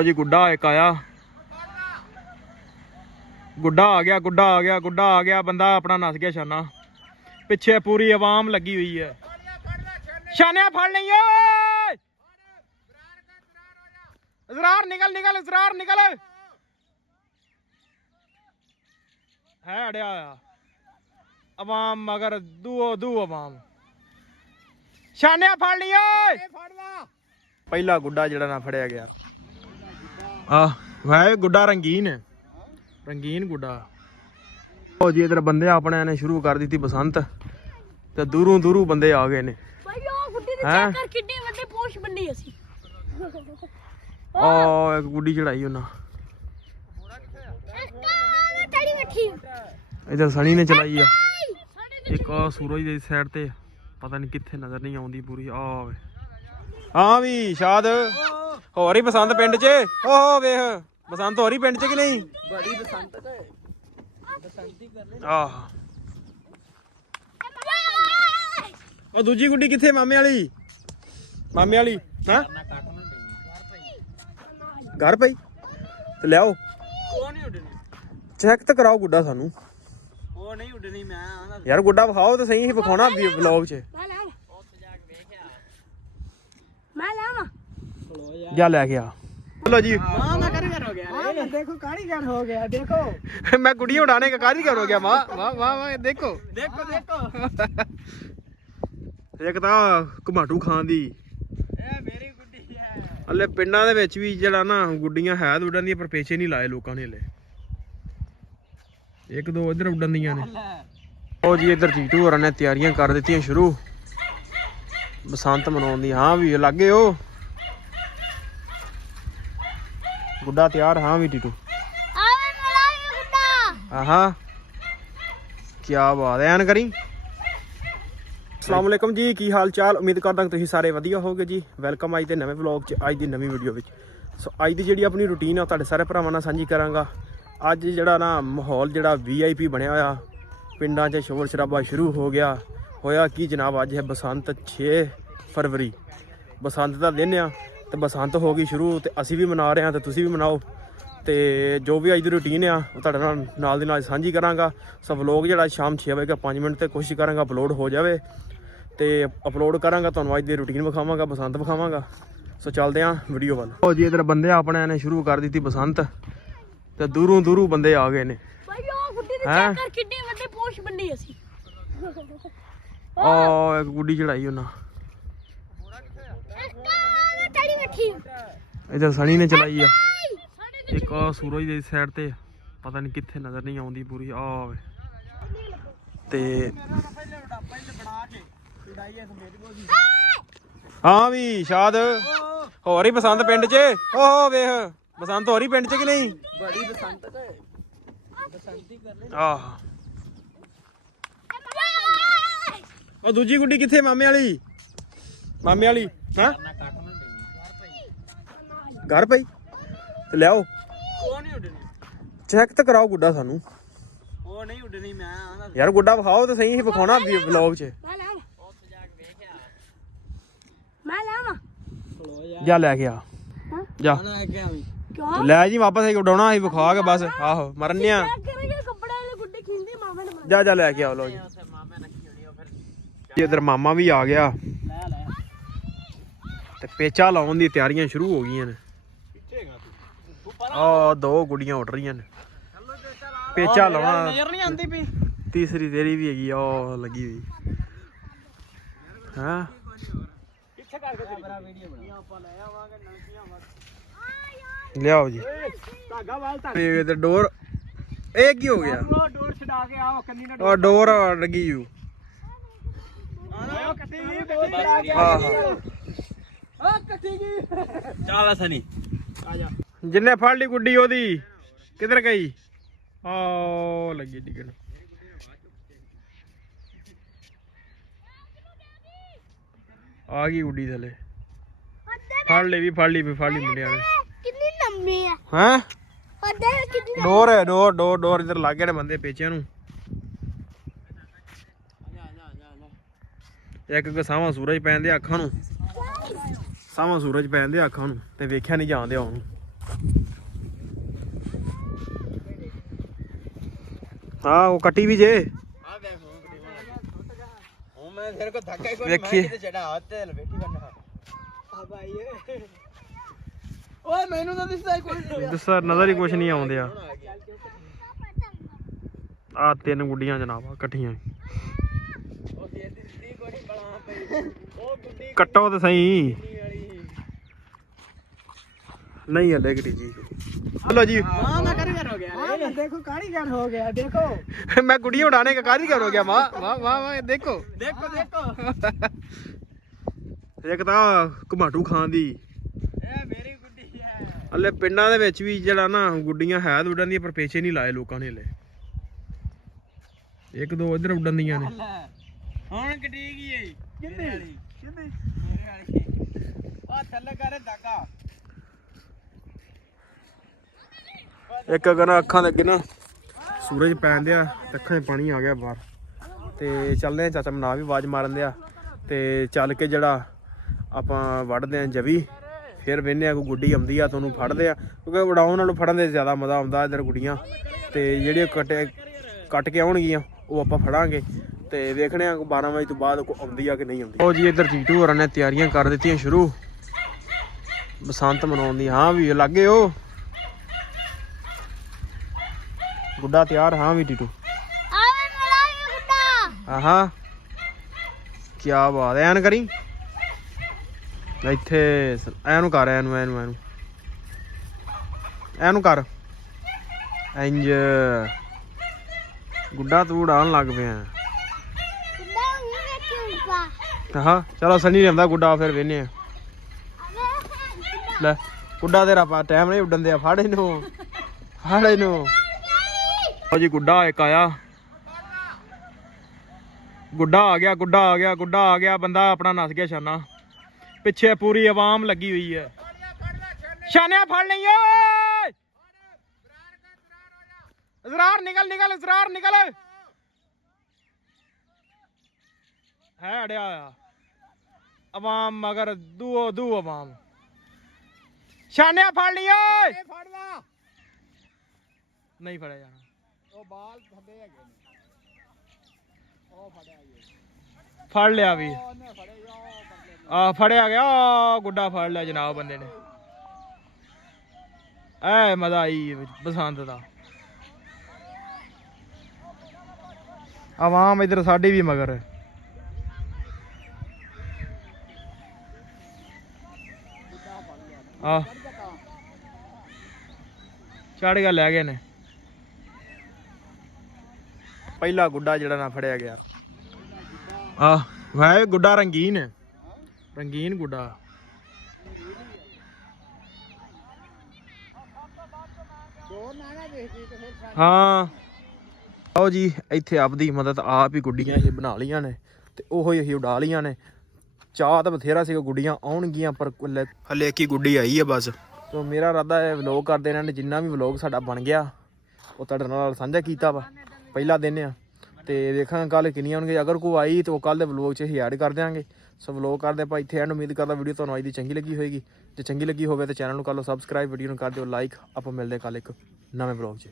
जी गुड्डा एक आया, गुड्डा आ गया, गुड्डा आ गया, गुड्डा आ गया। बंदा अपना नस गया शाना। पिछे पूरी आवाम लगी हुई है। शानिया फड़ लिया। इजरार निकल निकल, इजरार निकल। है अड़िया अवाम मगर दू दू अवाम। शानिया फड़ लिया। पहला गुड्डा जड़ा ना फड़िया गया। वह गुड्डा रंगीन है, रंगीन गुड्डा। ओ जी इधर बंदे अपने ने शुरू कर दी थी बसंत, ते दूरों दूरों बंदे आ गए ने। एक गुड्डी चढ़ाई उन्हें। इधर सनी ने चलाई है। एक सूरज की साइड ते पता नहीं कितने नजर नहीं आती पूरी। हाँ भी शाद हो रही बसंत पिंड च। ओह वेख बसंत हो रही पिंड च कि नहीं? बड़ी बसंत है। दूजी गुड्डी किथे? मामे वाली, मामे वाली हाँ घर पई ते लियाओ चेक तो कराओ गुड्डा सानू। यार गुड्डा विखाओ तो सही, विखाना ब्लॉग च। जा लेके आ। चलो जी देखो कारीगर हो गया। देखो मैं गुड़िया उड़ाने का कारीगर हो गया। वाह वाह वाह वाह। देखो देखो देखो एक तो घमाटू खान दी मेरी गुड्डी है। हले पिंडां दे विच भी जेड़ा ना गुड्डियां है तो उड़न दी, पर पेचे नहीं लाए लोकां ने हले। एक दो इधर उड़न दियां ने। ओ जी इधर जीटू होरां ने तैयारियां कर दित्तियां शुरू बसंत मनाउण दी। हाँ भी लागे हो गुड्डा तैयार। हाँ भी टीटू हाँ क्या बात है। एन करी। अस्सलाम वालेकुम जी, की हाल चाल? उम्मीद करदा कि तुसीं सारे वधिया होगे जी। वैलकम अज दे नवें व्लॉग च, अज दी नवीं वीडियो विच। सो अज दी जिहड़ी अपनी रूटीन है तुहाडे सारे भरावां नाल सांझी करांगा। अज जिहड़ा ना माहौल जिहड़ा VIP बनिया होया, पिंडां च शोर शराबा शुरू हो गया। होया कि जनाब अज है बसंत 6 फरवरी, बसंत दा दिन आ ते बसंत हो गई शुरू। ते असीं भी मना रहे हैं ते तुसीं भी मनाओ। ते जो भी अज दी रूटीन आ वो तुहाडे नाल दी नाल सांझी करांगा। सो व्लॉग जिहड़ा शाम 6:05 ते कोशिश करांगा अपलोड हो जावे ते अपलोड करांगा। तुहानूं अज दी रूटीन विखावांगा, बसंत विखावांगा। सो चलदे आं वीडियो वाल। ओ जी इधर बंदे अपने ने शुरू कर दी थी बसंत, ते दूरों दूरों बंदे आ गए ने। एक गुड्डी चढ़ाई उन्हें। इधर सनी ने चलाई है। एक सूरज की साइड ते पता नहीं कितने नजर नहीं आती पूरी। ते हाँ भी शाद हो रही बसंत पिंड च। ओह वेख बसंत हो रही पिंड च कि नहीं? बड़ी बसंत है। दूजी गुड्डी किथे? मामे वाली, मामे वाली हाँ घर पई ते लियाओ चेक तो कराओ गुड्डा सानू। यार गुड्डा विखाओ तो सही, विखाना ब्लॉग च। जा लेके आ। जा ले जी वापस उड़ाना ही विखा के बस। आहो मरने जा जा लेके आओ। लो जी इधर मामा भी आ गया ते पेचा लाउन दी तैयारियां शुरू हो गई ने। दो गुड़ियां उड़ रही ने पेचा लाउना। तीसरी तेरी भी हैगी लगी हुई। हाँ लियाओ जी। इधर डोर एक ही हो गया। और डोर लगी यू। जिन्ने फड़ ली गुड्डी ओदी किधर गई? लगी टिकट। आ गई गुड्डी थले। फड़ ली भी, फड़ ली भी, फड़ ली मुंडिया ने। हैं डोर है, डोर डोर डोर इधर लागे ने बंदे पेचिया नू। एक सावा सूरज पैन दे अखां नू, सावा सूरज पैन दे अखां नू ते वेख्या नहीं जान दिया। हाँ वो कटी भी जे ਆ ਦੇਖ ਹੁਣ ਮੈਂ ਤੇਰੇ ਕੋ ਧੱਕਾ ਹੀ ਕੋਈ ਵੇਖੀਏ। ਮੈਂ ਕਿਤੇ ਚੜਾ ਹੱਥੇ ਬੈਠੀ ਬੰਨਾ ਆ ਭਾਈ ਓਏ ਮੈਨੂੰ ਤਾਂ ਦਿਸਦਾ ਹੀ ਕੋਈ ਨਹੀਂ ਦੱਸਾ ਨਜ਼ਰ ਹੀ ਕੁਛ ਨਹੀਂ ਆਉਂਦੇ ਆ ਆ ਤਿੰਨ ਗੁੱਡੀਆਂ ਜਨਾਬ ਇਕੱਠੀਆਂ ਉਹ ਦੀ ਦੀ ਕੋਈ ਬਣਾ ਪਈ ਉਹ ਗੁੱਡੀ ਕੱਟੋ ਤੇ ਸਹੀ ਵਾਲੀ ਨਹੀਂ ਹਲੇ ਗੜੀ ਜੀ ਹਲੋ ਜੀ ਮਾਂ ਨਾ ਕਰ ਹੋ ਗਿਆ हां देखो कारीगर हो गया देखो मैं गुड़िया उड़ाने का कारीगर हो गया माँ वाह वाह वाह देखो देखो देखो ਇੱਕ ਤਾਂ ਘਮਾਟੂ ਖਾਨ ਦੀ ਇਹ ਮੇਰੀ ਗੁੱਡੀ ਹੈ ਹਲੇ ਪਿੰਡਾਂ ਦੇ ਵਿੱਚ ਵੀ ਜਿਹੜਾ ਨਾ ਗੁੱਡੀਆਂ ਹੈ ਤਾਂ ਉੱਡਣ ਦੀਆਂ ਪਰ ਪੇਚੇ ਨਹੀਂ ਲਾਏ ਲੋਕਾਂ ਨੇ ਹਲੇ ਇੱਕ ਦੋ ਇੱਧਰ ਉੱਡਣ ਦੀਆਂ ਨੇ ਹੁਣ ਗੱਡੀ ਕੀ ਹੈ ਕਿੰਨੇ ਵਾਲੀ ਕਿੰਨੇ ਮੇਰੇ ਵਾਲੀ ਆ ਥੱਲੇ ਕਰੇ ਧਾਗਾ ਇੱਕ ਅਗਰ ਅੱਖਾਂ ਦੇ ਅੱਗੇ ਨਾ ਸੂਰਜ ਪੈਣ ਦਿਆ ਤੇ ਅੱਖਾਂ 'ਚ ਪਾਣੀ ਆ ਗਿਆ ਬਾਹਰ ਤੇ ਚੱਲਦੇ ਆ ਚਾਚਾ ਮਨਾ ਵੀ ਆਵਾਜ਼ ਮਾਰਨ ਦਿਆ ਤੇ ਚੱਲ ਕੇ ਜਿਹੜਾ ਆਪਾਂ ਵੱਢਦੇ ਆ ਜਵੀ ਫਿਰ ਵੇਹਨੇ ਆ ਕੋਈ ਗੁੱਡੀ ਆਉਂਦੀ ਆ ਤਾਂ ਉਹਨੂੰ ਫੜਦੇ ਆ ਕਿਉਂਕਿ ਉਡਾਉਣ ਨਾਲੋਂ ਫੜਨ ਦੇ ਜ਼ਿਆਦਾ ਮਜ਼ਾ ਆਉਂਦਾ ਇੱਧਰ ਗੁੱਡੀਆਂ ਤੇ ਜਿਹੜੀਆਂ ਕੱਟ ਕੇ ਆਉਣਗੀਆਂ ਉਹ ਆਪਾਂ ਫੜਾਂਗੇ ਤੇ ਵੇਖਣੇ ਆ 12 ਵਜੇ ਤੋਂ ਬਾਅਦ ਕੋਈ ਆਉਂਦੀ ਆ ਕਿ ਨਹੀਂ ਆਉਂਦੀ ਉਹ ਜੀ ਇੱਧਰ ਜੀਟੂ ਹੋਰਾਂ ਨੇ ਤਿਆਰੀਆਂ ਕਰ ਦਿੱਤੀਆਂ ਸ਼ੁਰੂ ਬਸੰਤ ਮਨਾਉਣ ਦੀ ਹਾਂ ਵੀ ਲੱਗੇ ਉਹ ਗੁੱਡਾ ਤਿਆਰ ਹਾਂ ਵੀ ਟੀਟੂ ਆਵੇ ਮੇਰਾ ਵੀ ਗੁੱਡਾ ਆਹਾਂ ਕੀ ਬਾਤ ਐ ਐਨ ਕਰੀ ਇੱਥੇ ਐਨੂੰ ਕਰ ਐਨੂੰ ਕਰ ਇੰਜ ਗੁੱਡਾ ਤੂੰ ਉਡਾਣ ਲੱਗ ਪਿਆ ਗੁੱਡਾ ਉਹ ਵੇਖੀ ਉੱਪਾ ਹਾਂ ਚਲੋ ਸਨੀ ਲਿਆਂਦਾ ਗੁੱਡਾ ਫਿਰ ਵੇਨੇ ਆ ਲੈ ਗੁੱਡਾ ਤੇਰਾ ਪਾ ਟਾਈਮ ਨਹੀਂ ਉੱਡਣ ਦਿਆ ਫੜ ਇਹਨੂੰ ਉਹ ਜੀ ਗੁੱਡਾ ਇੱਕ ਆਇਆ ਗੁੱਡਾ ਆ ਗਿਆ ਬੰਦਾ ਆਪਣਾ ਨਸ ਗਿਆ ਸ਼ਾਨਾ ਪਿੱਛੇ ਪੂਰੀ ਆਵਾਮ ਲੱਗੀ ਹੋਈ ਹੈ ਸ਼ਾਨਿਆ ਫੜ ਲਈ ਓਏ ਜ਼ਰਾਰ ਨਿਕਲ ਹੈ ਅੜਿਆ ਆ ਆਵਾਮ ਮਗਰ ਦੂ ਆਵਾਮ ਸ਼ਾਨਿਆ ਫੜ ਲਈ ਓਏ ਫੜ ਲਾ ਨਹੀਂ ਫੜਿਆ ਜਾਣਾ ਉਹ ਬਾਲ ਥੱਲੇ ਹੈਗੇ ਨੇ ਉਹ ਫੜਿਆ ਗਿਆ ਫੜ ਲਿਆ ਵੀ ਉਹਨੇ ਫੜੇ ਉਹ ਆ ਫੜਿਆ ਗਿਆ ਆਹ ਗੁੱਡਾ ਫੜ ਲਿਆ ਜਨਾਬ ਬੰਦੇ ਨੇ ਐ ਮਜ਼ਾ ਆਈ ਬਸੰਤ ਦਾ ਆਵਾਮ ਇਧਰ ਸਾਡੀ ਵੀ ਮਗਰ ਆ ਚੜ ਗਿਆ ਲੈ ਗਏ ਨੇ ਪਹਿਲਾ ਗੁੱਡਾ ਜਿਹੜਾ ਨਾ ਫੜਿਆ ਗਿਆ ਆ ਵਾਹ ਗੁੱਡਾ ਰੰਗੀਨ ਗੁੱਡਾ ਦੋ ਨਾਣਾ ਦੇਖਦੀ ਤੇ ਫਿਰ ਹਾਂ ਆਓ ਜੀ ਇੱਥੇ ਆਪਦੀ ਮਦਦ ਆਪ ਹੀ ਗੁੱਡੀਆਂ ਇਹ ਬਣਾ ਲਈਆਂ ਨੇ ਤੇ ਉਹੋ ਹੀ ਅਸੀਂ ਉਡਾ ਲਈਆਂ ਨੇ ਚਾਹ ਤਾਂ ਬਥੇਰਾ ਸੀਗਾ ਗੁੱਡੀਆਂ ਆਉਣਗੀਆਂ ਪਰ ਹਲੇ ਇੱਕ ਹੀ ਗੁੱਡੀ ਆਈ ਹੈ ਬਸ ਤੇ ਮੇਰਾ ਇਰਾਦਾ ਹੈ ਵਲੌਗ ਕਰਦੇ ਇਹਨਾਂ ਨੇ ਜਿੰਨਾ ਵੀ ਵਲੌਗ ਸਾਡਾ ਬਣ ਗਿਆ ਉਹ ਤੁਹਾਡੇ ਨਾਲ ਸਾਂਝਾ ਕੀਤਾ ਵਾ ਪਹਿਲਾ ਦਿਨ ਆ ਤੇ ਦੇਖਾਂਗੇ ਕੱਲ ਕਿੰਨੀਆਂ ਹੋਣਗੇ ਅਗਰ ਕੋਈ ਆਈ ਤਾਂ ਉਹ ਕੱਲ ਦੇ ਵਲੌਗ 'ਚ ਹੀ ਐਡ ਕਰ ਦਿਆਂਗੇ ਸੋ ਵਲੌਗ ਕਰਦੇ ਆਪਾਂ ਇੱਥੇ ਐਂਡ ਉਮੀਦ ਕਰਦਾ ਵੀਡੀਓ ਤੁਹਾਨੂੰ ਅੱਜ ਦੀ ਚੰਗੀ ਲੱਗੀ ਹੋਏਗੀ ਜੇ ਚੰਗੀ ਲੱਗੀ ਹੋਵੇ ਤਾਂ ਚੈਨਲ ਨੂੰ ਕਰ ਲਓ ਸਬਸਕ੍ਰਾਈਬ ਵੀਡੀਓ ਨੂੰ ਕਰ ਦਿਓ ਲਾਈਕ ਆਪਾਂ ਮਿਲਦੇ ਕੱਲ ਇੱਕ ਨਵੇਂ ਵਲੌਗ 'ਚ